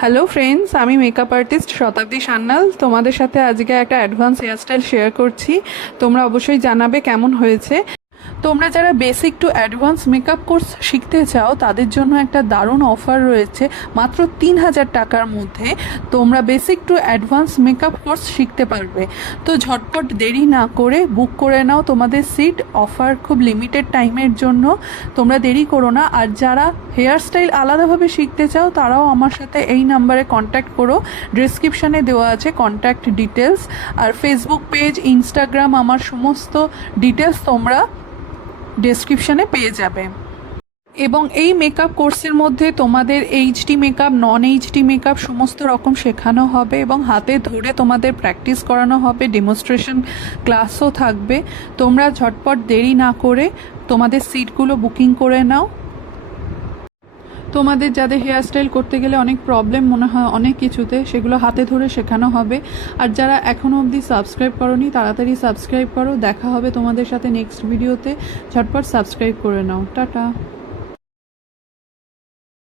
Hello friends, আমি makeup artist শতাব্দী সান্যাল। তোমাদের সাথে আজকে একটা অ্যাডভান্স হেয়ারস্টাইল শেয়ার করছি। তোমরা অবশ্যই জানাবে কেমন হয়েছে। তোমরা যারা basic to advance makeup course শিখতে চাও তাদের জন্য একটা দারুণ অফার রয়েছে। মাত্র 3,000 টাকার মধ্যে তোমরা basic to advance makeup course শিখতে পারবে। তো ঝটপট দেরি না করে বুক করে নাও তোমাদের সিট। অফার খুব লিমিটেড টাইমের জন্য, তোমরা দেরি করো না। আর যারা হেয়ারস্টাইল আলাদাভাবে শিখতে চাও তারাও আমার সাথে এই নাম্বারে কন্ট্যাক্ট করো। ডেসক্রিপশানে দেওয়া আছে কন্ট্যাক্ট ডিটেলস। আর ফেসবুক পেজ, ইনস্টাগ্রাম, আমার সমস্ত ডিটেলস তোমরা ডেসক্রিপশানে পেয়ে যাবে। এবং এই মেকআপ কোর্সের মধ্যে তোমাদের এইচডি মেকআপ, নন এইচডি মেকআপ সমস্ত রকম শেখানো হবে এবং হাতে ধরে তোমাদের প্র্যাকটিস করানো হবে। ডেমনস্ট্রেশন ক্লাসও থাকবে। তোমরা ঝটপট দেরি না করে তোমাদের সিটগুলো বুকিং করে নাও। তোমাদের যাদের হেয়ারস্টাইল করতে গেলে অনেক প্রবলেম মনে হয় অনেক কিছুতে, সেগুলো হাতে ধরে শেখানো হবে। আর যারা এখনও অবধি সাবস্ক্রাইব করোনি তাড়াতাড়ি সাবস্ক্রাইব করো। দেখা হবে তোমাদের সাথে নেক্সট ভিডিওতে। ঝটপট সাবস্ক্রাইব করে নাও। টাটা।